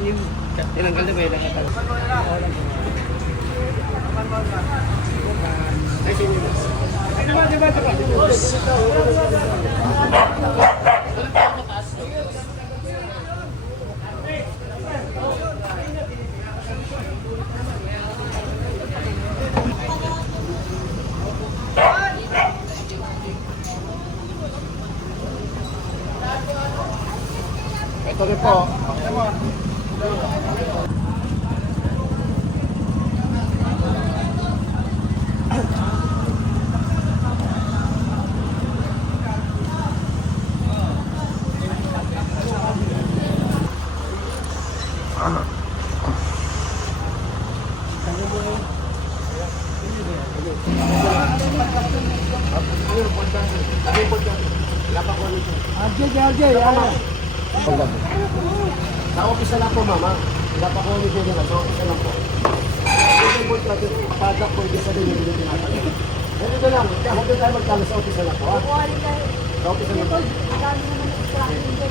Yun yung tinanggal na ba yun? Ay, sino yun? Di ba? Ito rin po. Sa office na lang po, mama. Wala pa ko ulit yun na. Sa office na lang po. Ito po ito. Padak po ito sa din yung tinatagay. Ganito lang. Hanggang tayo magkano sa office na lang po, ha? Sa office na lang po.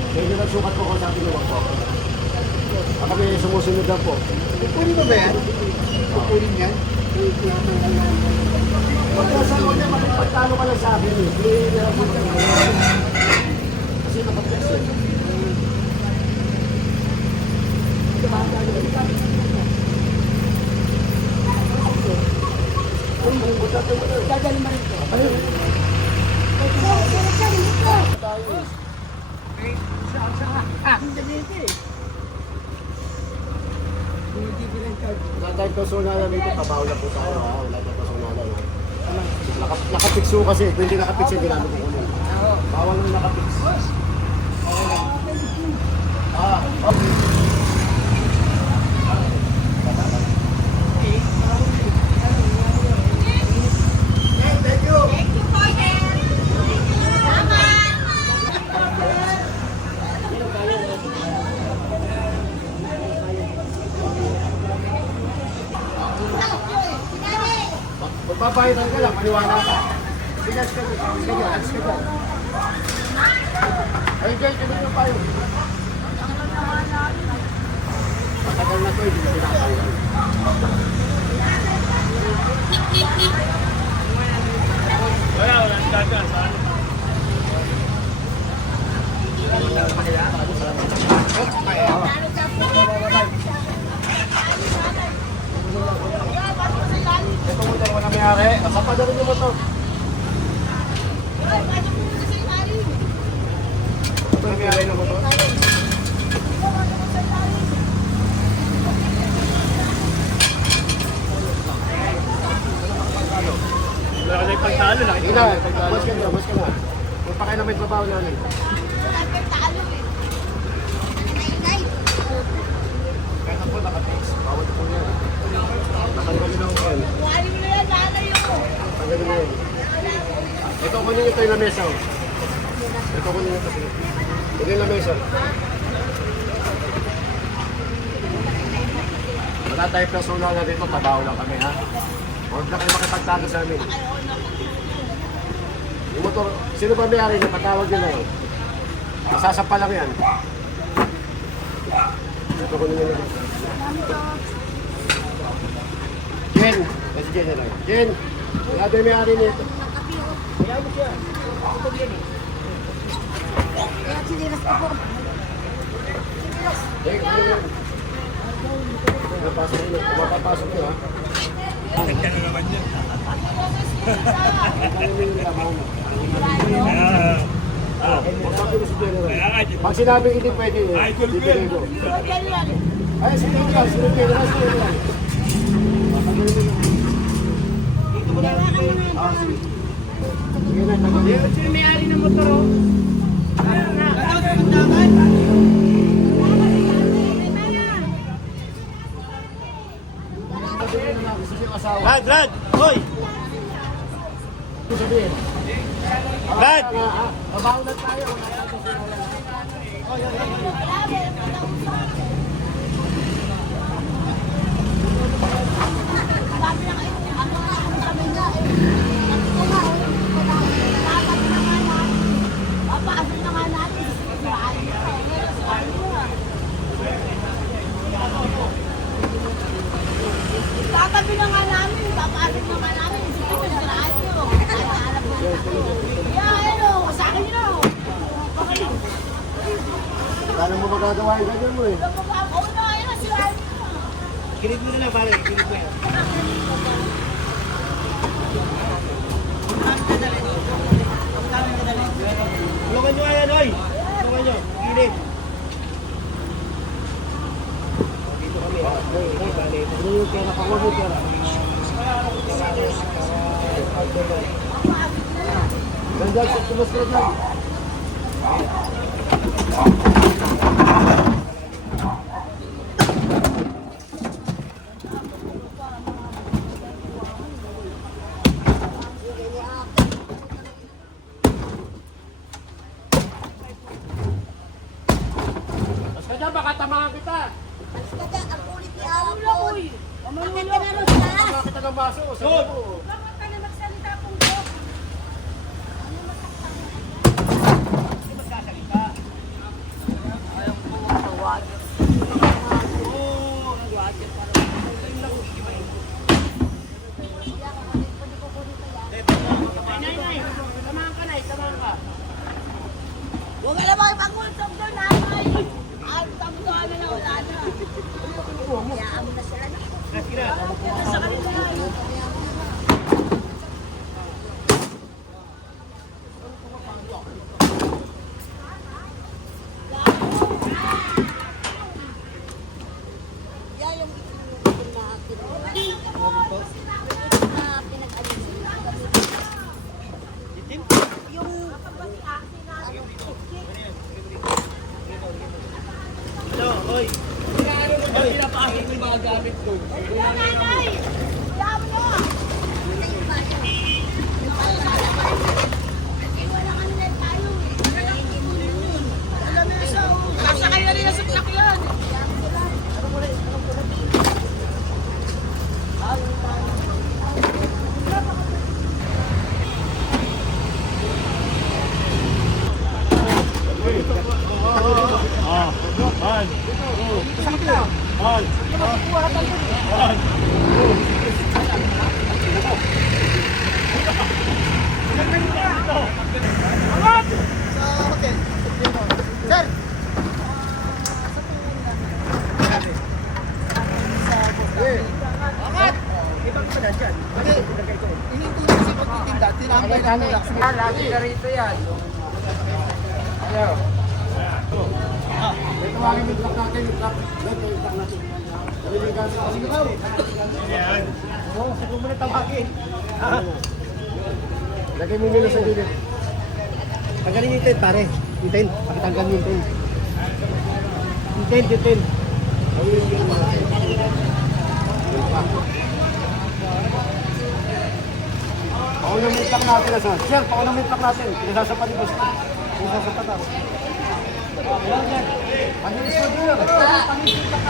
Kaya nyo nagsukat po kung sa atin naman po. Kami sumusunod lang po. Pupunin mo ba yan? Pupunin yan? Huwag na sa kanya, magpagtalo ka lang sa akin eh. Kasi nakapiyas eh. Dadali mo rin ko. Wala tayong personalan dito, tabaw lang po tayo ha. Wala tayong personalan ha. Nakapikso kasi, kung hindi nakapikso, ginamit ko kunin. Bawal nang nakapikso. Okay. Thank you. Magpapahitan ka lang, paniwala ka. Sige, sige, sige. Ay, guys, ito yung payo. Matagal na ito, hindi na pinapayang. Wala, dagan. Saan? Ito motor ko na mayari. Kasapa na rin yung motor. Ito yung mayari ng motor. Wala ka na ipagtalo. Hindi na, bus ka na, bus ka na. Kung pa kayo na may trabaho namin. Kaya po, nakapix. Bawat po yan. Nakalimutan na ako yan. Tanggalin mo yan. Ito ko ninyo ito yung lamesa. Ito ko ninyo ito. Ito yung lamesa. Wala tayo personal na dito, tabaho lang kami ha. Huwag na kayo makipagtalo sa amin. Yung motor, sino ba may-ari na patawag nyo na yun? Masasapa lang yan. Ito ko ninyo na. Jen! Kasi Jen na lang. Jen! Wala tayo may-ari nito. Kaya mo siya. Ito yan eh. Kaya sinilas ko po. Jen, ano yan? Mapapasok nyo ha. Ganda na naman yun. Pag sinabing hindi pwede, bibigay ko. Ay, sige ka, sige ka. Sige na, tagal. Sino may-ari ng motor? Brad, Brad! Hoy! Sabihin. Brad! Mabaho na tayo. magagawa yung ganyan mo eh. Kilit mo na lang, pare. Kilit mo yan. Tulungan nyo yan, oy! Tulungan nyo. Kilit. Dito kami. Bale. Ano yung pera pa mo pera? Ganda sa tumas na dyan. Mas ka dyan, baka tamahan kita. Ang kulit ni Apon. Bakit ka na rin sa? Tamahan kita ng baso. Sabi Good. mo. Bakit ka na magsalita kung ko? Huwag ka na makipag-usap doon, Amay! Ay, tapos na na, wala na. Hayaan mo na sila na. Sa kanila yan. Yan yung itinutulong na akin. Na pinag-alis sila. Yung Ano, oy! Oy! Pinapakit mo yung mga gamit ko. nanay! Hayaan mo! Wala ka nila tayo eh. Alam mo siya, sasakay na nila sa sakyan. Ah, on. On. On. Lagi ka rito yan. Ayaw. Ito ang yung truck natin, yung truck. Ito yung truck natin. Naliligan sa kasi ikaw. Yan. Oo, sige mo na tawagin. Lagay mo nila sa gilid. Tanggalin yung tent, pare. Yung tent. Pakitanggal yung tent. Yung tent, yung tent. Ayun yung mga. Paunang may truck natin na sa. Sir, paunang may truck natin. Pinasasapat ni Boss. Pinasasapat ako. Panilis mo dito. Panilis yung truck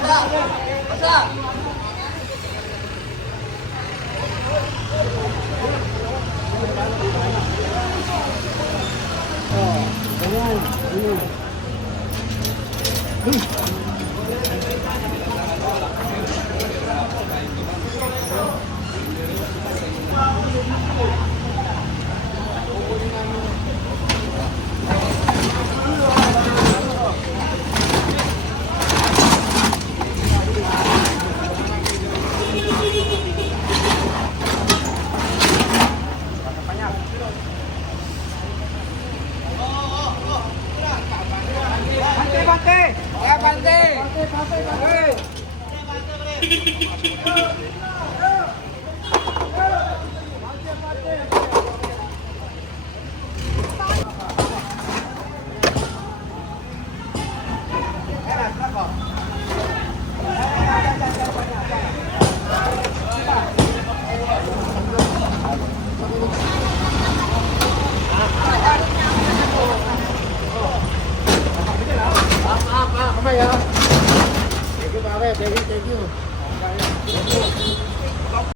natin. Ganyan. Ganyan. Bante! Bante! Bante! Bante!